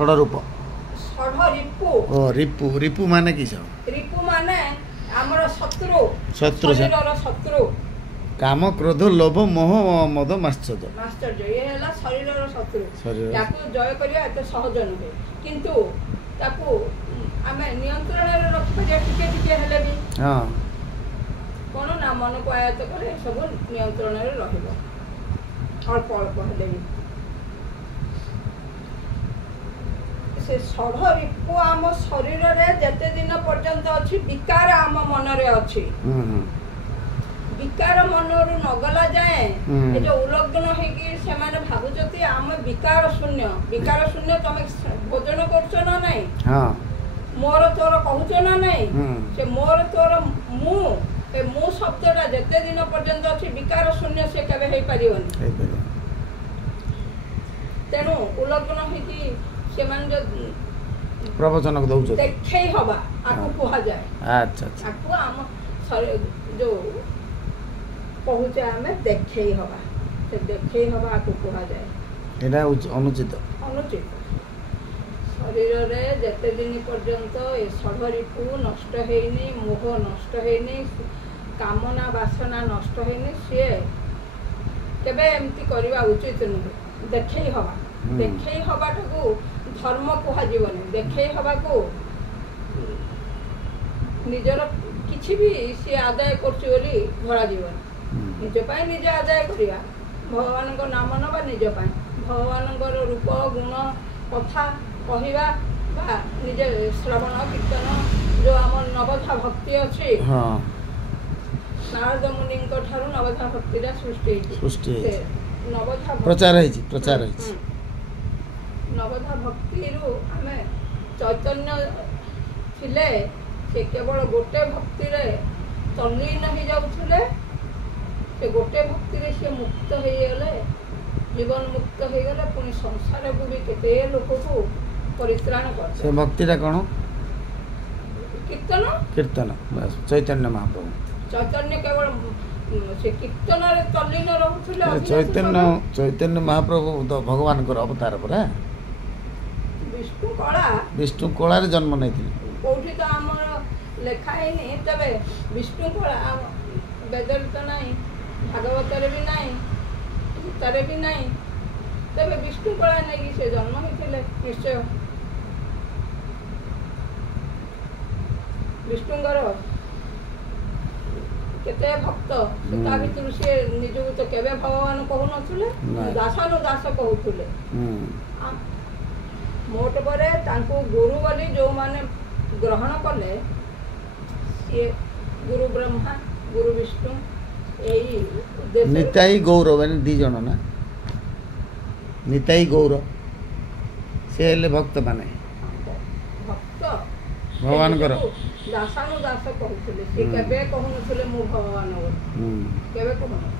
षड रूप षड रिपु ओ रिपु रिपु माने किस रिपु माने हमर शत्रु शत्रु शरीरर शत्रु काम क्रोध लोभ मोह मद माश्चर्य माश्चर्य ये हला शरीरर शत्रु शरीर याकू जय करिया एते सहज नुहे किंतु ताकू आमे नियंत्रण रे रखिया टिके टिके हेले भी हां कोन ना मन को आयत करे सब नियंत्रण रे रहिबो अल्प अल्प हेले भी से षड रिपु आम शरीर रे जते दिन पर्यंत अछि विकार आम मन रे अछि विकार मनरु नगला जाए ए जो उलग्न है कि से माने भाबुचती आम विकार शून्य तमे भोजन करछो ना नहीं हां मोर तोर कहूचो ना नहीं से मोर तोर मु ए मु शब्दटा जते दिन पर्यंत अछि विकार शून्य से केबे हे परिवनी तेनु उलग्न है कि से मान जो प्रवचन को दउछ देखै हबा आकु कुहा जाए अच्छा अच्छा आकु आम जो पहुँचे आम देखे हवा से देखे हवा आकु कुहा जाए एटा अनुचित अनुचित शरीर रे जते दिन पर्यंत ए षड रिपु नष्ट हेनी मोह नष्ट हेनी कामना वासना नष्ट हेनी से केबे एमती करबा उचित नुहे देखे हवाटाकू धर्म कुहा जीवनी देखे हवा को निजर किछि भी से आदाय करछि बोली धरा जीवन निज पाई निज आदाय करिया भगवान को नाम नबा निज पाई भगवान रूप गुण कथा कहवा बा निज श्रवण कीर्तन जो आम नवधा भक्ति अच्छी नारद मुनि ठारू नवधा भक्ति सृष्टि नवधा प्रचार नवधा भक्ति रु आमे चैतन्य थिले से केवल गोटे भक्ति रे तल्लीन हो जाउथले से गोटे भक्ति रे से मुक्त हो गले जीवन मुक्त हो गले पुनी संसार को भी केते लोक को परित्राण कर से भक्तिटा कोन कीर्तन कीर्तन बस चैतन्य महाप्रभु चैतन्य केवल से कीर्तन रे तल्लीन रहउथले चैतन्य महाप्रभु तो भगवान को अवतार परा विष्णु कला रे जन्म नहीं थी कोठी तो हमर लेखा है नहीं तबे विष्णु कला वेदर तो नहीं भागवत रे भी नहीं गीता भी नहीं तबे विष्णु कला नहीं से जन्म होइथिले निश्चय विष्णुंगर केते भक्त ता भितर से निजु तो केबे भगवान कहू नथुले दासानु दास कहूथुले मोट पर गुरु बोली जो माने ग्रहण कले ये गुरु ब्रह्मा गुरु विष्णु यही निताई गौर माने दी जन ना निताई गौर से हेले भक्त माने भक्त भगवान कर दासानु दास कहूथले से केबे कहू नथुले मु भगवान केबे कहू